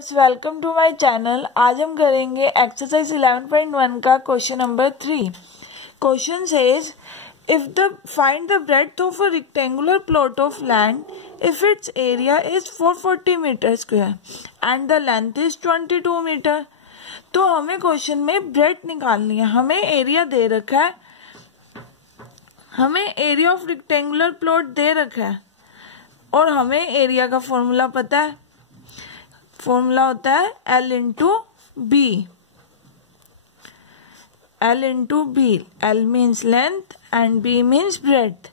Welcome to my channel. आज हम करेंगे एक्सरसाइज 11.1 का question number 3। Question says if the find the breadth of a rectangular plot of land if it's area is 440 metre square and the length is 22 metre. तो हमें question में breadth निकालनी है। हमें एरिया दे रखा है, हमें एरिया ऑफ रेक्टेंगुलर प्लॉट दे रखा है और हमें एरिया का फॉर्मूला पता है। फॉर्मूला होता है L into B. L into B, L means length and B means breadth.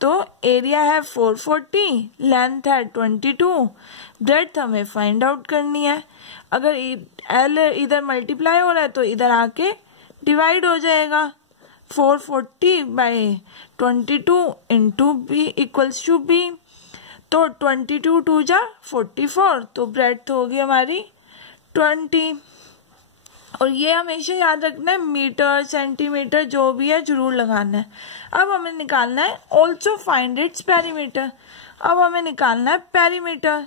तो एरिया है 440, लेंथ है 22, ब्रेड्थ हमें फाइंड आउट करनी है। अगर L इधर मल्टीप्लाई हो रहा है तो इधर आके डिवाइड हो जाएगा। 440 by 22 into B equals to B. तो 22 टू जा 44, तो ब्रेड्थ होगी हमारी 20। और ये हमेशा याद रखना है, मीटर सेंटीमीटर जो भी है जरूर लगाना है। अब हमें निकालना है ऑल्सो फाइंड इट्स पेरीमीटर। अब हमें निकालना है पेरीमीटर।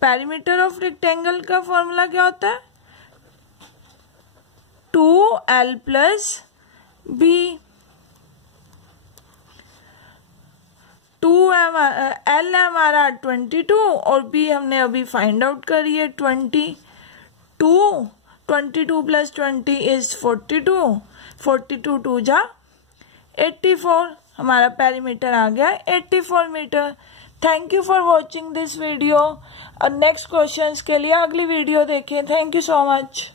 पेरीमीटर ऑफ रेक्टेंगल का फॉर्मूला क्या होता है? 2L plus B. L है हमारा 22 और B हमने अभी फाइंड आउट करी है 20। 22 प्लस 20 इज 42। 42 टू जा 84। हमारा पेरीमीटर आ गया 84 metre. Thank you for watching this video. और नेक्स्ट क्वेश्चंस के लिए अगली वीडियो देखें। Thank you so much.